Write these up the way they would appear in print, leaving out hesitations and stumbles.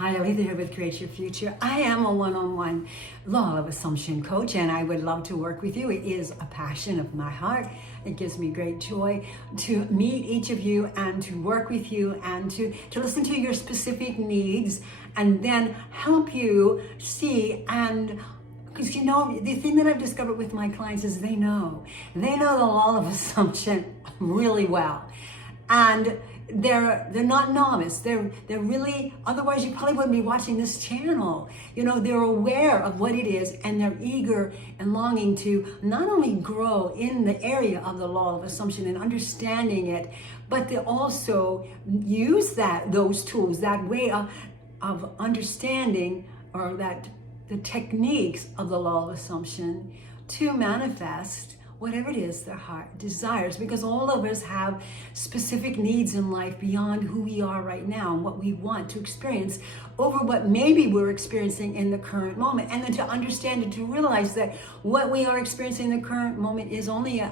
Hi, Aletha here with Create Your Future. I am a one-on-one law of assumption coach, and I would love to work with you. It is a passion of my heart. It gives me great joy to meet each of you and to work with you and to listen to your specific needs and then help you see. And because the thing that I've discovered with my clients is they know the law of assumption really well. And they're not novice. They're really, otherwise you probably wouldn't be watching this channel. They're aware of what it is, and they're eager and longing to not only grow in the area of the law of assumption and understanding it, but they also use those tools, that way of understanding, or the techniques of the law of assumption to manifest whatever it is their heart desires, because all of us have specific needs in life beyond who we are right now and what we want to experience over what maybe we're experiencing in the current moment. And then to understand and to realize that what we are experiencing in the current moment is only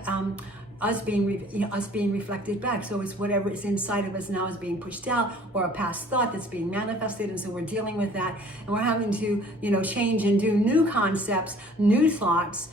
us being reflected back. So it's whatever is inside of us now is being pushed out, or a past thought that's being manifested, and so we're dealing with that, and we're having to change and do new concepts, new thoughts,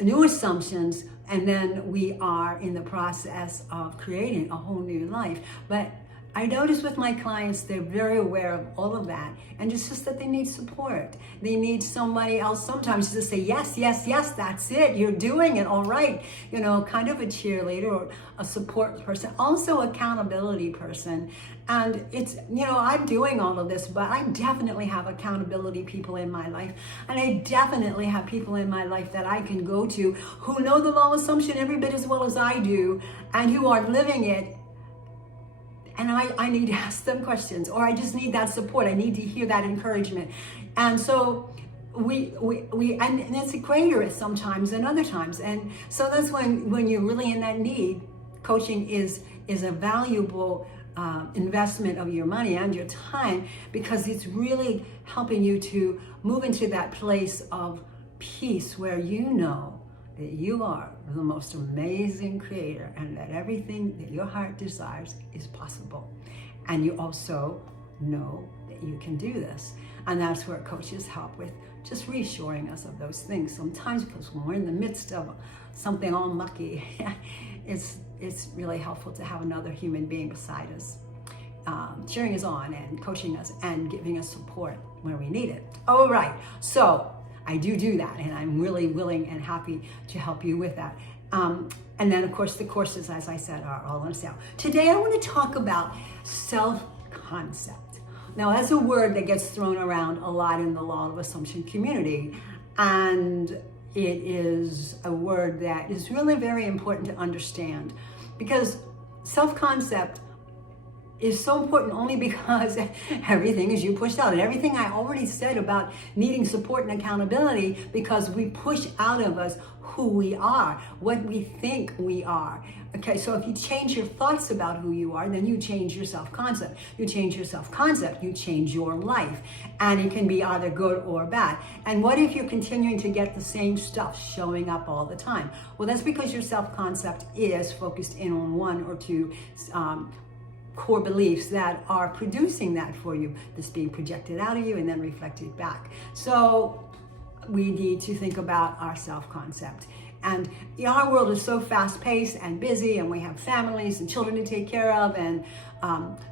new assumptions, and then we are in the process of creating a whole new life. But I notice with my clients, they're very aware of all of that, and it's just that they need support. They need somebody else sometimes to say, yes, yes, yes, that's it, you're doing it, all right. Kind of a cheerleader or a support person, also accountability person. And it's, I'm doing all of this, but I definitely have accountability people in my life. And I definitely have people in my life that I can go to who know the law of assumption every bit as well as I do, and who are living it. And I need to ask them questions, or I just need that support. I need to hear that encouragement. And so we and it's greater sometimes than other times. And so that's when you're really in that need. Coaching is a valuable investment of your money and your time, because it's really helping you to move into that place of peace where you know that you are the most amazing creator, and that everything that your heart desires is possible. And you also know that you can do this. And that's where coaches help with just reassuring us of those things. Sometimes, because when we're in the midst of something all mucky, it's really helpful to have another human being beside us, cheering us on and coaching us and giving us support where we need it. All right, so I do that, and I'm really willing and happy to help you with that. And then, of course, the courses, as I said, are all on sale. Today, I want to talk about self-concept. Now, that's a word that gets thrown around a lot in the law of assumption community, and it is a word that is really very important to understand, because self-concept is so important only because everything is you pushed out. And everything I already said about needing support and accountability, because we push out of us who we are, what we think we are. Okay, so if you change your thoughts about who you are, then you change your self-concept. You change your self-concept, you change your life. And it can be either good or bad. And what if you're continuing to get the same stuff showing up all the time? Well, that's because your self-concept is focused in on one or two core beliefs that are producing that for you, that's being projected out of you and then reflected back. So we need to think about our self-concept. And our world is so fast-paced and busy, and we have families and children to take care of, and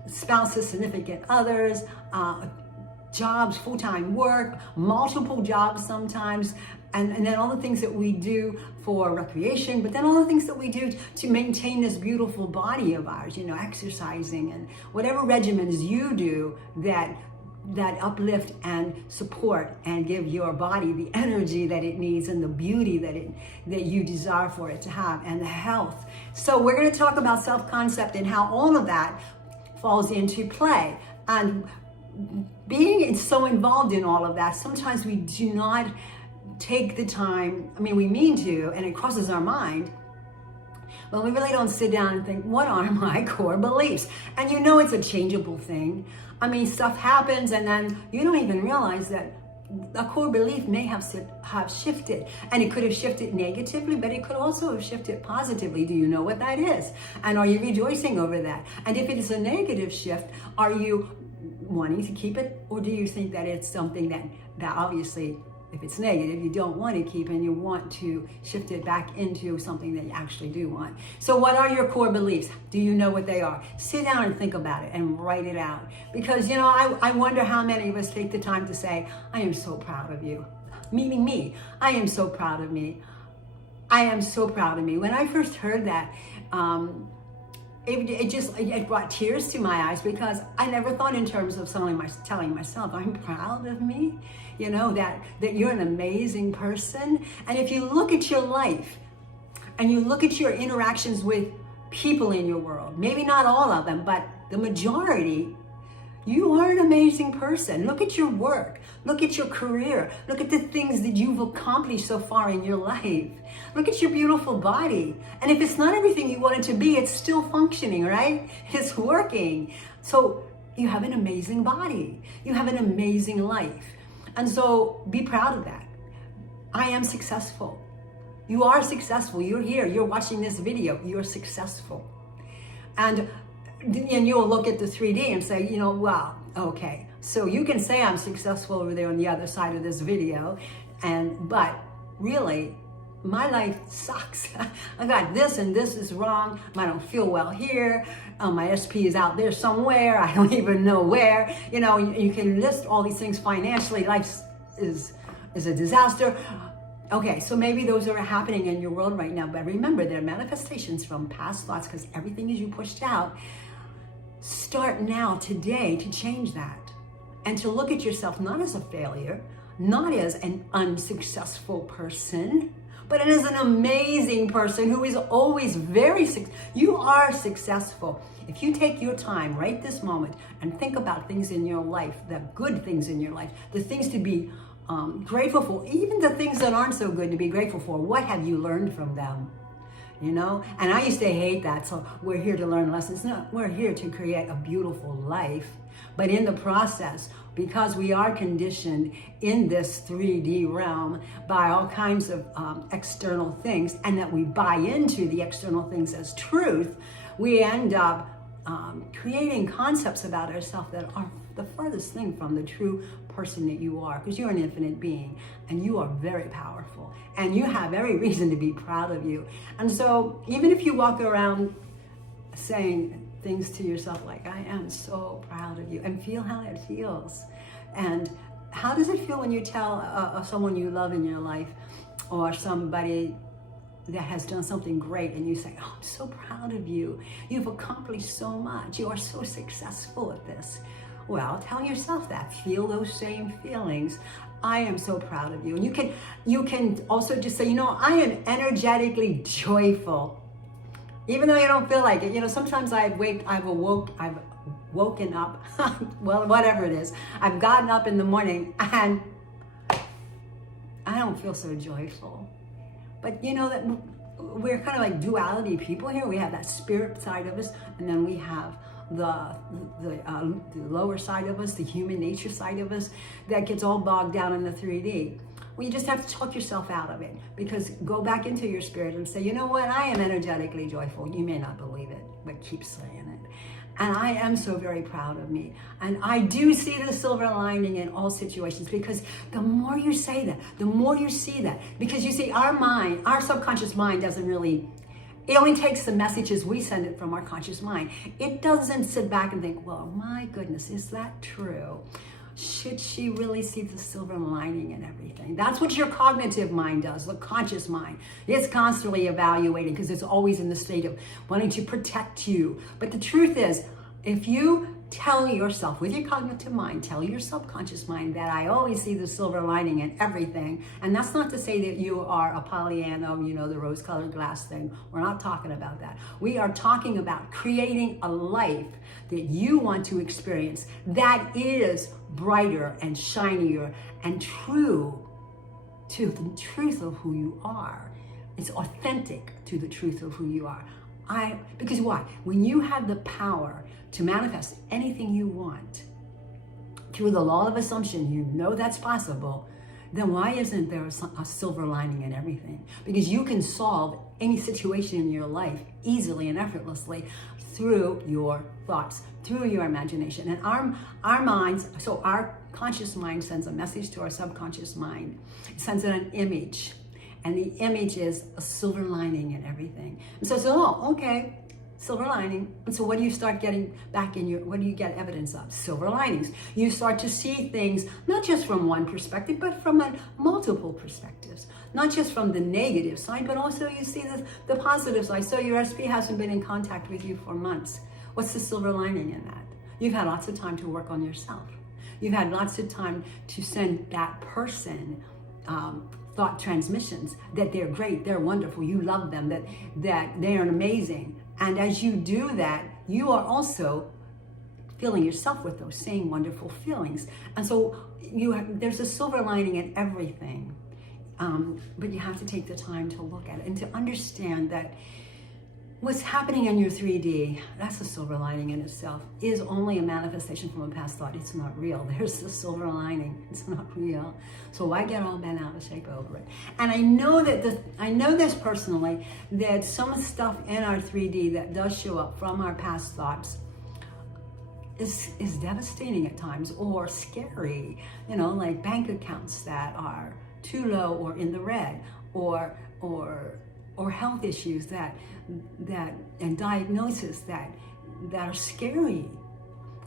spouses, significant others, jobs, full-time work, multiple jobs sometimes, and then all the things that we do for recreation, but then all the things that we do to maintain this beautiful body of ours, exercising and whatever regimens you do that uplift and support and give your body the energy that it needs and the beauty that you desire for it to have, and the health. So we're going to talk about self-concept and how all of that falls into play. And being so involved in all of that, sometimes we do not take the time. I mean, we mean to, and it crosses our mind, but we really don't sit down and think, what are my core beliefs? And it's a changeable thing. I mean, stuff happens, and then you don't even realize that a core belief may have shifted, and it could have shifted negatively, but it could also have shifted positively. Do you know what that is? And are you rejoicing over that? And if it is a negative shift, are you wanting to keep it, or do you think that it's something that obviously, if it's negative, you don't want to keep and you want to shift it back into something that you actually do want? So what are your core beliefs? Do you know what they are? Sit down and think about it and write it out. Because, I wonder how many of us take the time to say, I am so proud of you. Meaning me. I am so proud of me. I am so proud of me. When I first heard that, it brought tears to my eyes, because I never thought in terms of telling myself, I'm proud of me, that you're an amazing person. And if you look at your life and you look at your interactions with people in your world, maybe not all of them, but the majority, you are an amazing person. Look at your work. Look at your career. Look at the things that you've accomplished so far in your life. Look at your beautiful body. And if it's not everything you want it to be, it's still functioning, right? It's working. So you have an amazing body. You have an amazing life. And so be proud of that. I am successful. You are successful. You're here. You're watching this video. You're successful. And you'll look at the 3D and say, wow, okay. So you can say I'm successful over there on the other side of this video, but really, my life sucks. I got this and this is wrong. I don't feel well here. My SP is out there somewhere. I don't even know where. You can list all these things financially. Life is a disaster. Okay, so maybe those are happening in your world right now, but remember, they're manifestations from past thoughts, because everything is you pushed out. Start now, today, to change that. And to look at yourself not as a failure, not as an unsuccessful person, but as an amazing person who is always very successful. You are successful. If you take your time right this moment and think about things in your life, the good things in your life, the things to be grateful for, even the things that aren't so good to be grateful for, what have you learned from them? And I used to hate that. So we're here to learn lessons. No, we're here to create a beautiful life. But in the process, because we are conditioned in this 3D realm by all kinds of external things, and that we buy into the external things as truth, we end up creating concepts about ourselves that are the furthest thing from the true person that you are, because you're an infinite being and you are very powerful and you have every reason to be proud of you. And so even if you walk around saying things to yourself like, I am so proud of you, and feel how that feels. And how does it feel when you tell someone you love in your life, or somebody that has done something great, and you say, oh, I'm so proud of you. You've accomplished so much. You are so successful at this. Well, tell yourself that. Feel those same feelings. I am so proud of you. And you can also just say, I am energetically joyful. Even though you don't feel like it. Sometimes I've woken up, well, whatever it is. I've gotten up in the morning and I don't feel so joyful. But that we're kind of like duality people here. We have that spirit side of us, and then we have the lower side of us, the human nature side of us, that gets all bogged down in the 3D. Well, you just have to talk yourself out of it, because go back into your spirit and say, you know what, I am energetically joyful. You may not believe it, but keep saying it. And I am so very proud of me. And I do see the silver lining in all situations, because the more you say that, the more you see that. Because you see, our subconscious mind doesn't really, it only takes the messages we send it from our conscious mind. It doesn't sit back and think, well, my goodness, is that true? Should she really see the silver lining in everything? That's what your cognitive mind does, the conscious mind. It's constantly evaluating, because it's always in the state of wanting to protect you. But the truth is, if you tell yourself, with your cognitive mind, tell your subconscious mind that I always see the silver lining in everything. And that's not to say that you are a Pollyanna, the rose-colored glass thing. We're not talking about that. We are talking about creating a life that you want to experience that is brighter and shinier and true to the truth of who you are. It's authentic to the truth of who you are. Because why? When you have the power to manifest anything you want through the law of assumption, that's possible. then why isn't there a silver lining in everything? Because you can solve any situation in your life easily and effortlessly through your thoughts, through your imagination. And our minds, so our conscious mind sends a message to our subconscious mind. It sends it an image. And the image is a silver lining in everything. And so, oh, okay, silver lining. And so what do you start getting back in what do you get evidence of? Silver linings. You start to see things, not just from one perspective, but from multiple perspectives. Not just from the negative side, but also you see the positive side. So your SP hasn't been in contact with you for months. What's the silver lining in that? You've had lots of time to work on yourself. You've had lots of time to send that person thought transmissions that they're great, they're wonderful, you love them, that they are amazing. And as you do that, you are also filling yourself with those same wonderful feelings. And so there's a silver lining in everything. But you have to take the time to look at it and to understand that what's happening in your 3D, that's a silver lining in itself, is only a manifestation from a past thought. It's not real. There's the silver lining. It's not real. So why get all bent out of shape over it? And I know this personally, that some stuff in our 3D that does show up from our past thoughts is devastating at times, or scary, like bank accounts that are too low or in the red, or health issues that and diagnosis that are scary.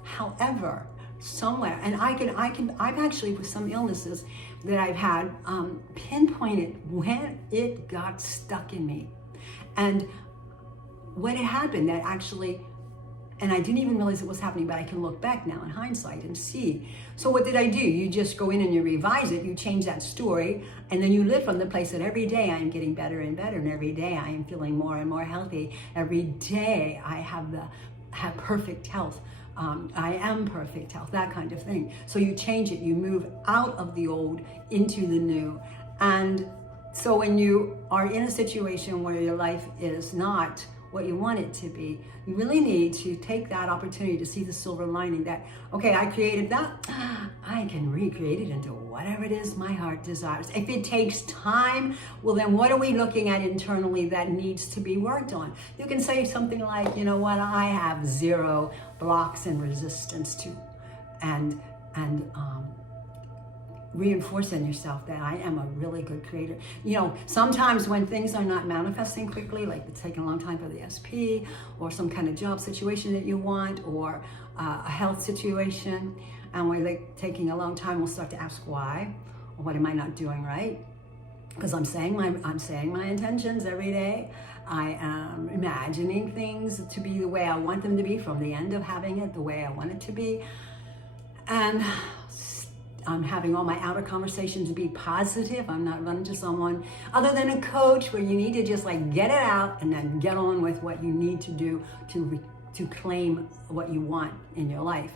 However, somewhere, and I've actually, with some illnesses that I've had, pinpointed when it got stuck in me, and when it happened, that actually, and I didn't even realize it was happening, but I can look back now in hindsight and see. So what did I do? You just go in and you revise it, you change that story, and then you live from the place that every day I am getting better and better, and every day I am feeling more and more healthy. Every day I have perfect health. I am perfect health, that kind of thing. So you change it, you move out of the old into the new. And so when you are in a situation where your life is not what you want it to be, you really need to take that opportunity to see the silver lining that, okay, I created that, I can recreate it into whatever it is my heart desires. If it takes time, well then what are we looking at internally that needs to be worked on? You can say something like, you know what, I have 0 blocks and resistance to, and reinforce in yourself that I am a really good creator. Sometimes when things are not manifesting quickly, like it's taking a long time for the SP, or some kind of job situation that you want, or a health situation, and we're like taking a long time, we'll start to ask why, or what am I not doing right? Because I'm saying my intentions every day. I am imagining things to be the way I want them to be, from the end of having it the way I want it to be, and I'm having all my outer conversations be positive. I'm not running to someone other than a coach, where you need to just like get it out and then get on with what you need to do to claim what you want in your life.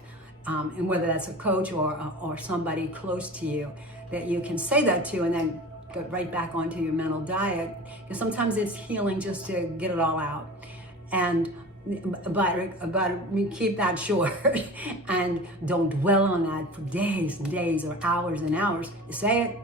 And whether that's a coach or somebody close to you that you can say that to, and then go right back onto your mental diet. Because sometimes it's healing just to get it all out. But we keep that short and don't dwell on that for days and days or hours and hours. You say it,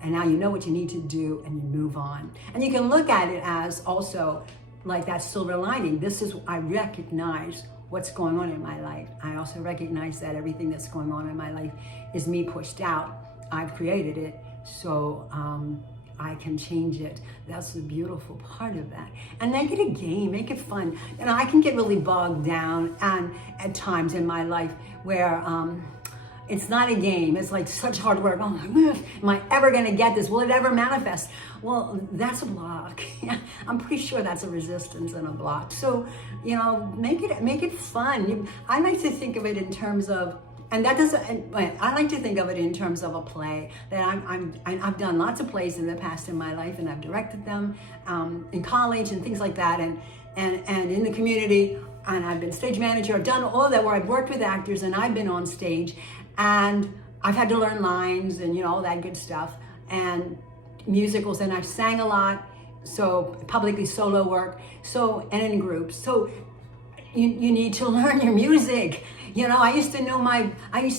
and now you know what you need to do, and you move on. And you can look at it as also like that silver lining. I recognize what's going on in my life. I also recognize that everything that's going on in my life is me pushed out. I've created it, so I can change it. That's the beautiful part of that. And make it a game, make it fun. I can get really bogged down and at times in my life where it's not a game. It's like such hard work. Oh my goodness, am I ever gonna get this? Will it ever manifest? Well, that's a block. I'm pretty sure that's a resistance and a block. So, make it fun. I like to think of it in terms of, and that doesn't, I like to think of it in terms of a play. That I've done lots of plays in the past in my life, and I've directed them in college and things like that, and in the community, and I've been stage manager. I've done all of that, where I've worked with actors and I've been on stage, and I've had to learn lines and all that good stuff, and musicals, and I've sang a lot, so publicly solo work, and in groups. So you need to learn your music. I used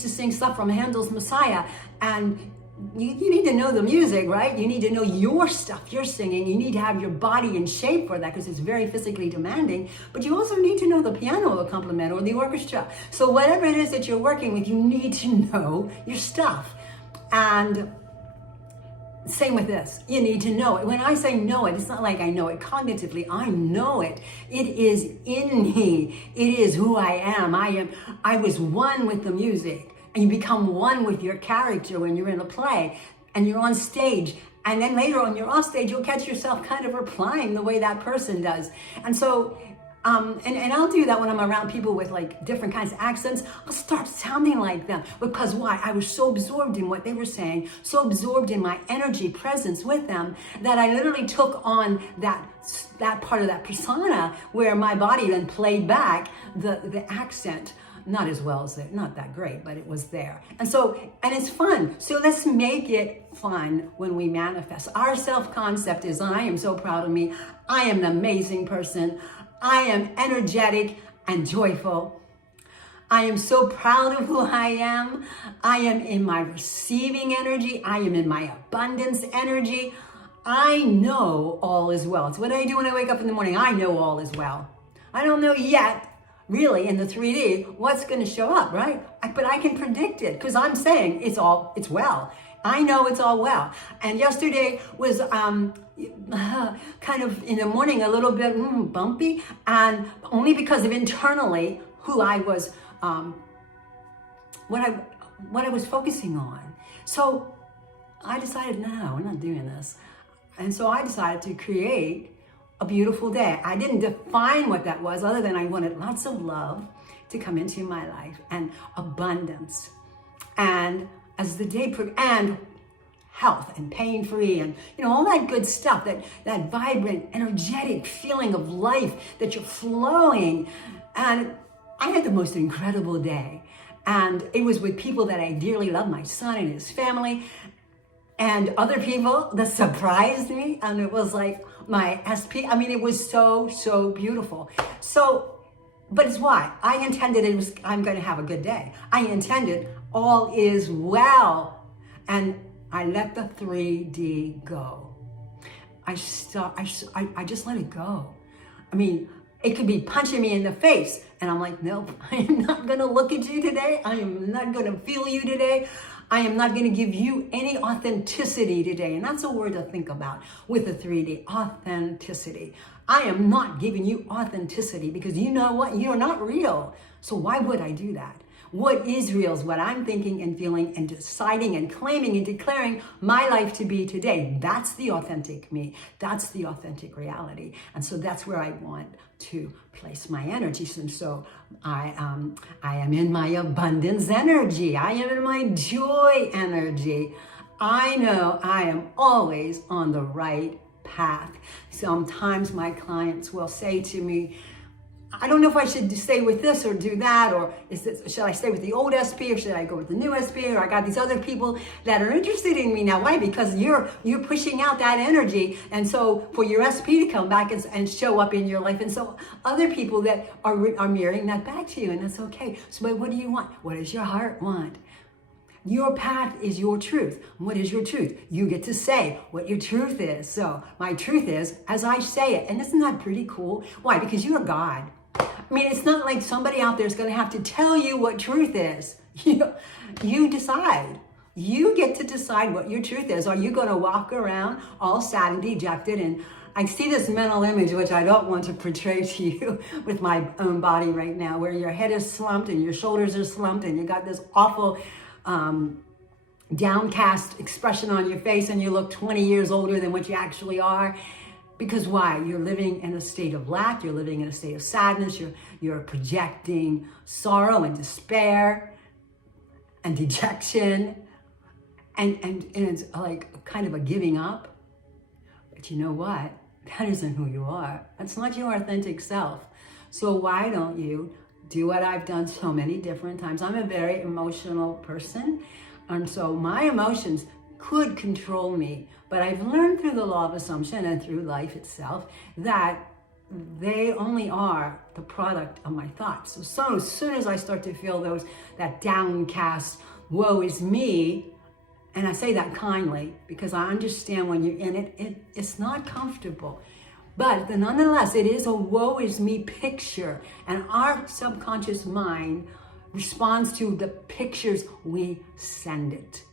to sing stuff from Handel's Messiah, and you need to know the music, right? You need to know your stuff you're singing. You need to have your body in shape for that because it's very physically demanding. But you also need to know the piano accompaniment or the orchestra. So whatever it is that you're working with, you need to know your stuff. And same with this. You need to know it. When I say know it, it's not like I know it cognitively. I know it. It is in me. It is who I am. I was one with the music. And you become one with your character when you're in a play and you're on stage. And then later on you're off stage, you'll catch yourself kind of replying the way that person does. And so, and I'll do that when I'm around people with like different kinds of accents. I'll start sounding like them. Because why? I was so absorbed in what they were saying, so absorbed in my energy presence with them, that I literally took on that part of that persona where my body then played back the accent. Not as well as it, not that great, but it was there. And so, and it's fun. So let's make it fun when we manifest. Our self-concept is, I am so proud of me. I am an amazing person. I am energetic and joyful. I am so proud of who I am. I am in my receiving energy. I am in my abundance energy. I know all is well. It's what I do when I wake up in the morning. I know all is well. I don't know yet, really, in the 3D, what's going to show up, right? But I can predict it because I'm saying it's well. I know it's all well. And yesterday was kind of in the morning a little bit bumpy, and only because of internally who I was, what I was focusing on. So I decided, no, we're not doing this. And so I decided to create a beautiful day. I didn't define what that was other than I wanted lots of love to come into my life and abundance. And as the day and health and pain-free and all that good stuff, that vibrant, energetic feeling of life that you're flowing. And I had the most incredible day. And it was with people that I dearly love, my son and his family, and other people that surprised me. And it was like my SP. I mean, it was so, so beautiful. So, but it's why I intended I'm going to have a good day. I intended all is well. And I let the 3D go. I just let it go. I mean, it could be punching me in the face. And I'm like, nope, I am not going to look at you today. I am not going to feel you today. I am not going to give you any authenticity today. And that's a word to think about with the 3D, authenticity. I am not giving you authenticity because you know what? You're not real. So why would I do that? What is real is what I'm thinking and feeling and deciding and claiming and declaring my life to be today. That's the authentic me. That's the authentic reality. And so that's where I want to place my energy. And so I am in my abundance energy. I am in my joy energy. I know I am always on the right path. Sometimes my clients will say to me, I don't know if I should stay with this or do that, or should I stay with the old SP or should I go with the new SP, or I got these other people that are interested in me now. Why? Because you're pushing out that energy, and so for your SP to come back and show up in your life, and so other people that are mirroring that back to you, and that's okay. So but what do you want? What does your heart want? Your path is your truth. What is your truth? You get to say what your truth is. So my truth is as I say it. And isn't that pretty cool? Why? Because you're God. I mean, it's not like somebody out there is going to have to tell you what truth is. You decide. You get to decide what your truth is. Are you going to walk around all sad and dejected? And I see this mental image, which I don't want to portray to you with my own body right now, where your head is slumped and your shoulders are slumped and you got this awful downcast expression on your face and you look 20 years older than what you actually are. Because why? You're living in a state of lack. You're living in a state of sadness. You're projecting sorrow and despair and dejection. And it's like kind of a giving up. But you know what? That isn't who you are. That's not your authentic self. So why don't you do what I've done so many different times? I'm a very emotional person. And so my emotions could control me. But I've learned through the law of assumption and through life itself that they only are the product of my thoughts. So as soon as I start to feel that downcast, woe is me, And I say that kindly because I understand when you're in it, it's not comfortable. But nonetheless, it is a woe is me picture. And our subconscious mind responds to the pictures we send it.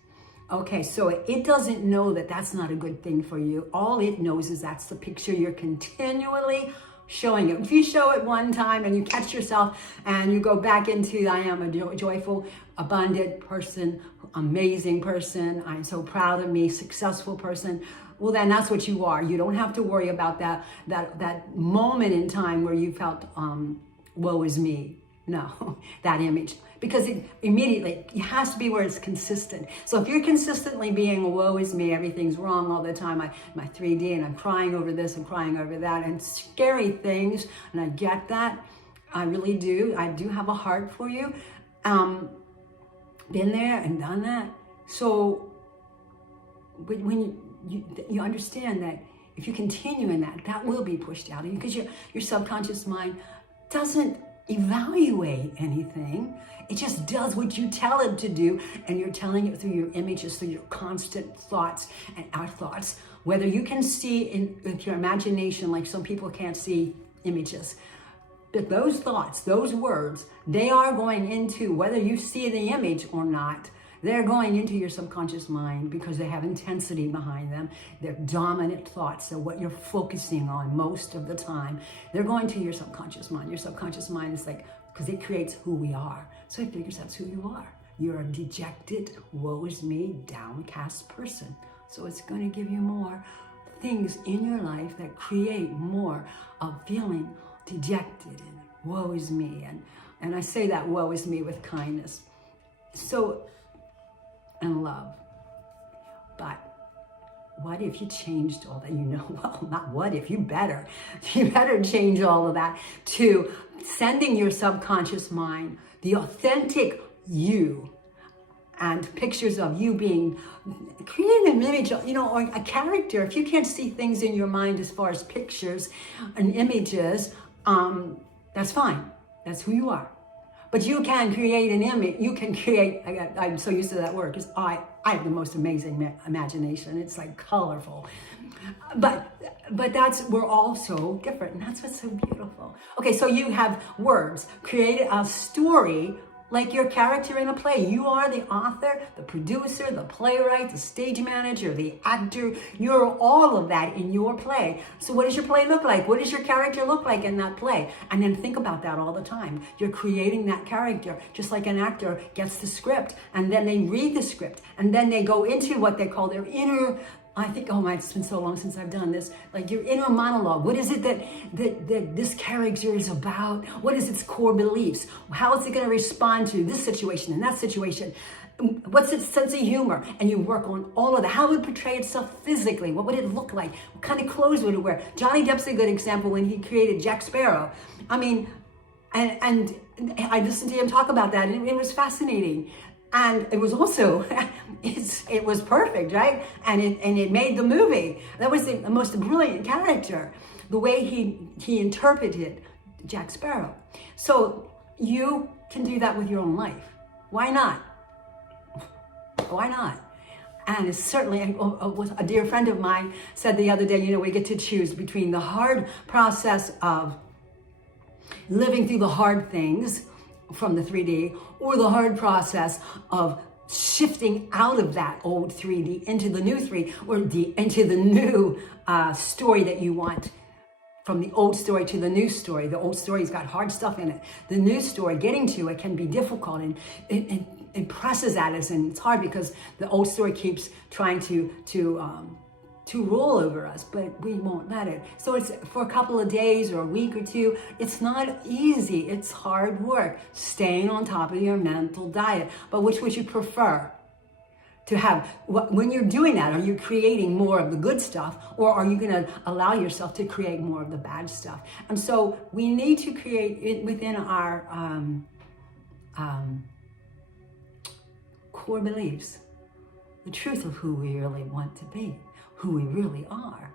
Okay, so it doesn't know that that's not a good thing for you. All it knows is that's the picture you're continually showing it. If you show it one time and you catch yourself and you go back into, I am a joyful, abundant person, amazing person, I'm so proud of me, successful person, well then that's what you are. You don't have to worry about that moment in time where you felt, woe is me. No, that image. Because it has to be where it's consistent. So if you're consistently being, woe is me, everything's wrong all the time, my 3D, and I'm crying over this and crying over that, and scary things, and I get that, I really do. I do have a heart for you. Been there and done that. So when you understand that if you continue in that will be pushed out of you, because your subconscious mind doesn't evaluate anything. It just does what you tell it to do, and you're telling it through your images, through your constant thoughts and our thoughts. Whether you can see with your imagination, like some people can't see images, but those thoughts, those words, they are going into, whether you see the image or not, they're going into your subconscious mind because they have intensity behind them. They're dominant thoughts. They're what you're focusing on most of the time. They're going to your subconscious mind. Your subconscious mind is like, because it creates who we are. So it figures that's who you are. You're a dejected, woe is me, downcast person. So it's going to give you more things in your life that create more of feeling dejected and woe is me. And I say that woe is me with kindness. So, and love. But what if you changed all that? Well, not what if, you better change all of that to sending your subconscious mind the authentic you, and pictures of you creating an image, or a character. If you can't see things in your mind as far as pictures and images, that's fine. That's who you are. But you can create an image. You can create, I'm so used to that word because I have the most amazing imagination. It's like colorful. But we're all so different, and that's what's so beautiful. Okay, so you have words, created a story like your character in a play. You are the author, the producer, the playwright, the stage manager, the actor. You're all of that in your play. So what does your play look like? What does your character look like in that play? And then think about that all the time. You're creating that character, just like an actor gets the script, and then they read the script, and then they go into what they call their inner, I think, oh my, it's been so long since I've done this, like your inner monologue. What is it that this character is about? What is its core beliefs? How is it going to respond to this situation and that situation? What's its sense of humor? And you work on all of that. How would it portray itself physically? What would it look like? What kind of clothes would it wear? Johnny Depp's a good example when he created Jack Sparrow. I mean, and I listened to him talk about that, and it was fascinating. And it was also, it was perfect, right? And it made the movie. That was the most brilliant character, the way he interpreted Jack Sparrow. So you can do that with your own life. Why not? Why not? And it's certainly, a dear friend of mine said the other day, we get to choose between the hard process of living through the hard things from the 3D, or the hard process of shifting out of that old 3D into the new 3D, or into the new story that you want. From the old story to the new story. The old story's got hard stuff in it. The new story, getting to it can be difficult, and it presses at us, and it's hard because the old story keeps trying to rule over us, but we won't let it. So it's for a couple of days or a week or two. It's not easy. It's hard work, staying on top of your mental diet. But which would you prefer to have? When you're doing that, are you creating more of the good stuff, or are you going to allow yourself to create more of the bad stuff? And so we need to create it within our core beliefs, the truth of who we really want to be, who we really are.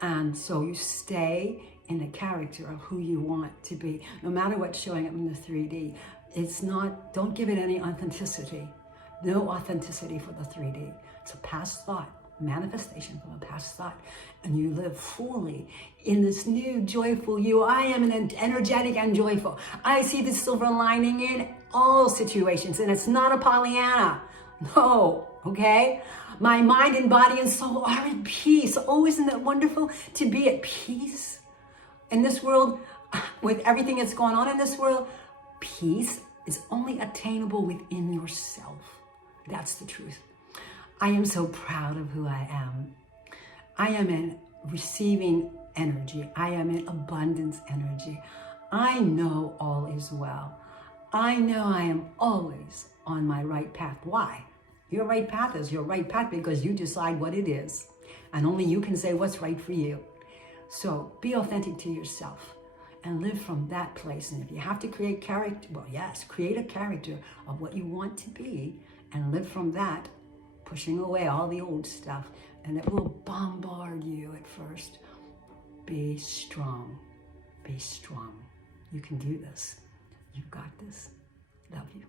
And so you stay in the character of who you want to be, no matter what's showing up in the 3D. Don't give it any authenticity. No authenticity for the 3D. It's a past thought, manifestation from a past thought. And you live fully in this new joyful you. I am an energetic and joyful. I see the silver lining in all situations, and it's not a Pollyanna. No, okay? My mind and body and soul are at peace. Oh, isn't that wonderful to be at peace? In this world, with everything that's going on in this world, peace is only attainable within yourself. That's the truth. I am so proud of who I am. I am in receiving energy. I am in abundance energy. I know all is well. I know I am always on my right path. Why? Your right path is your right path because you decide what it is. And only you can say what's right for you. So be authentic to yourself and live from that place. And if you have to create character, well, yes, create a character of what you want to be and live from that, pushing away all the old stuff, and it will bombard you at first. Be strong. Be strong. You can do this. You've got this. Love you.